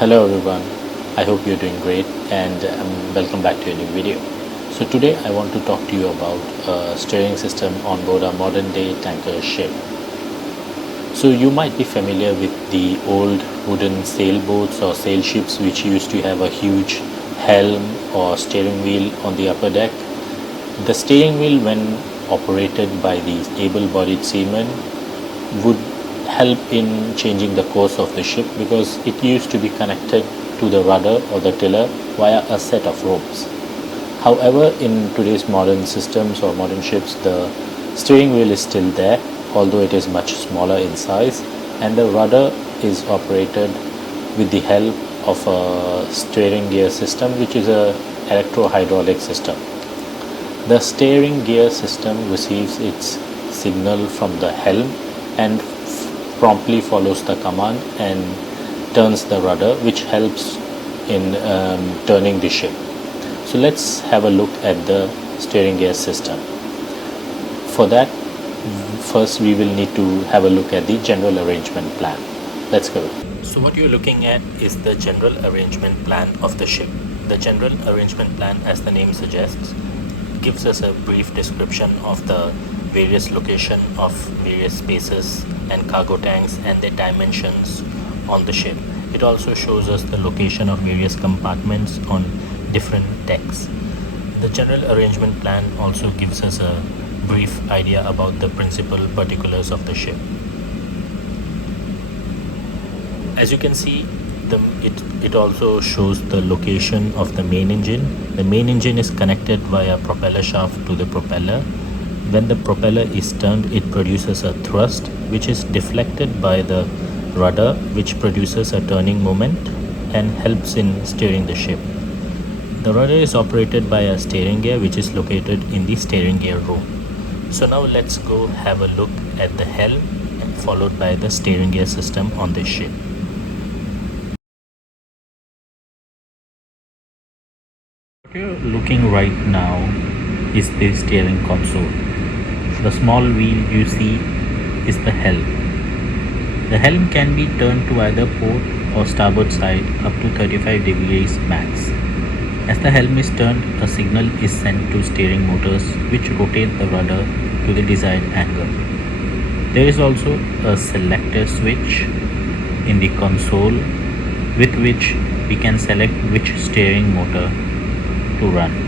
Hello everyone, I hope you're doing great and welcome back to a new video. So today I want to talk to you about a steering system on board a modern day tanker ship. So you might be familiar with the old wooden sailboats or sail ships which used to have a huge helm or steering wheel on the upper deck. The steering wheel, when operated by these able-bodied seamen, would help in changing the course of the ship because it used to be connected to the rudder or the tiller via a set of ropes. However, in today's modern systems or modern ships, the steering wheel is still there, although it is much smaller in size, and the rudder is operated with the help of a steering gear system, which is a electro-hydraulic system. The steering gear system receives its signal from the helm and promptly follows the command and turns the rudder, which helps in turning the ship. So let's have a look at the steering gear system. For that, first we will need to have a look at the general arrangement plan. Let's go. So what you're looking at is the general arrangement plan of the ship. The general arrangement plan, as the name suggests, gives us a brief description of the various location of various spaces and cargo tanks and their dimensions on the ship. It also shows us the location of various compartments on different decks. The general arrangement plan also gives us a brief idea about the principal particulars of the ship. As you can see, it also shows the location of the main engine. The main engine is connected via propeller shaft to the propeller. When the propeller is turned, it produces a thrust which is deflected by the rudder, which produces a turning moment and helps in steering the ship. The rudder is operated by a steering gear which is located in the steering gear room. So now let's go have a look at the helm followed by the steering gear system on this ship. What you're looking right now is the steering console. The small wheel you see is the helm. The helm can be turned to either port or starboard side up to 35 degrees max. As the helm is turned, a signal is sent to steering motors which rotate the rudder to the desired angle. There is also a selector switch in the console with which we can select which steering motor to run.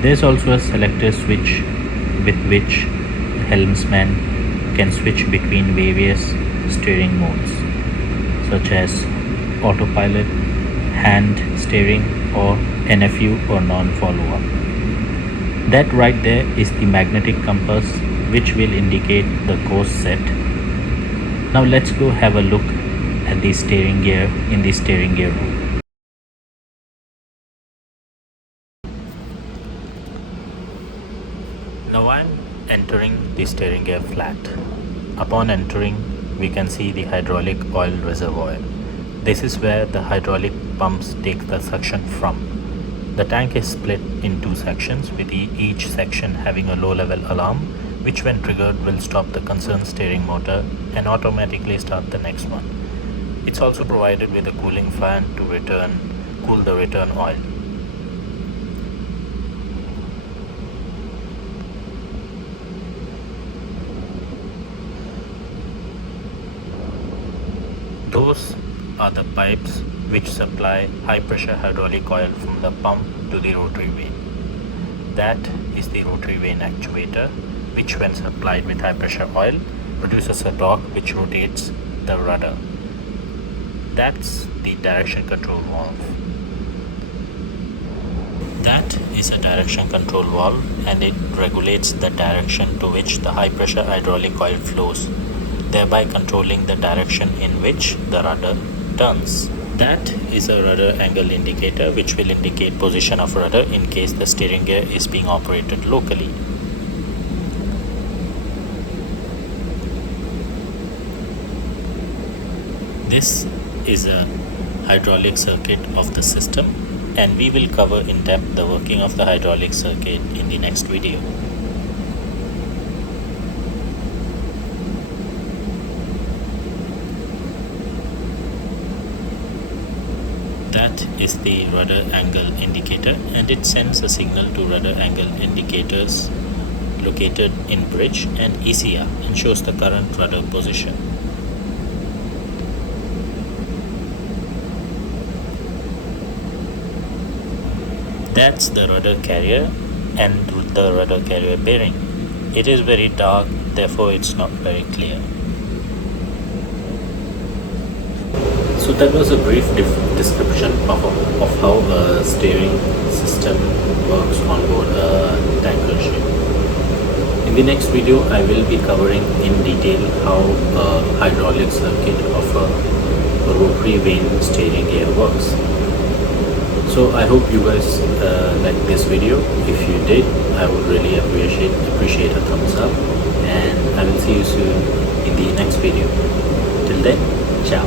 There is also a selector switch with which the helmsman can switch between various steering modes such as autopilot, hand steering or NFU or non-follow-up. That right there is the magnetic compass which will indicate the course set. Now let's go have a look at the steering gear in the steering gear room. Now I'm entering the steering gear flat. Upon entering, we can see the hydraulic oil reservoir. This is where the hydraulic pumps take the suction from. The tank is split in two sections, with each section having a low-level alarm, which when triggered will stop the concerned steering motor and automatically start the next one. It's also provided with a cooling fan to cool the return oil. Those are the pipes which supply high pressure hydraulic oil from the pump to the rotary vane. That is the rotary vane actuator, which when supplied with high pressure oil produces a torque which rotates the rudder. That's the direction control valve. That is a direction control valve, and it regulates the direction to which the high pressure hydraulic oil flows, thereby controlling the direction in which the rudder turns. That is a rudder angle indicator which will indicate position of rudder in case the steering gear is being operated locally. This is a hydraulic circuit of the system, and we will cover in depth the working of the hydraulic circuit in the next video. is the rudder angle indicator, and it sends a signal to rudder angle indicators located in bridge and ECR and shows the current rudder position. That's the rudder carrier and the rudder carrier bearing. It is very dark, therefore it's not very clear. So that was a brief description of how a steering system works on board a tanker ship. In the next video, I will be covering in detail how a hydraulic circuit of a rotary vane steering gear works. So I hope you guys liked this video. If you did, I would really appreciate a thumbs up, and I will see you soon in the next video. Till then, ciao.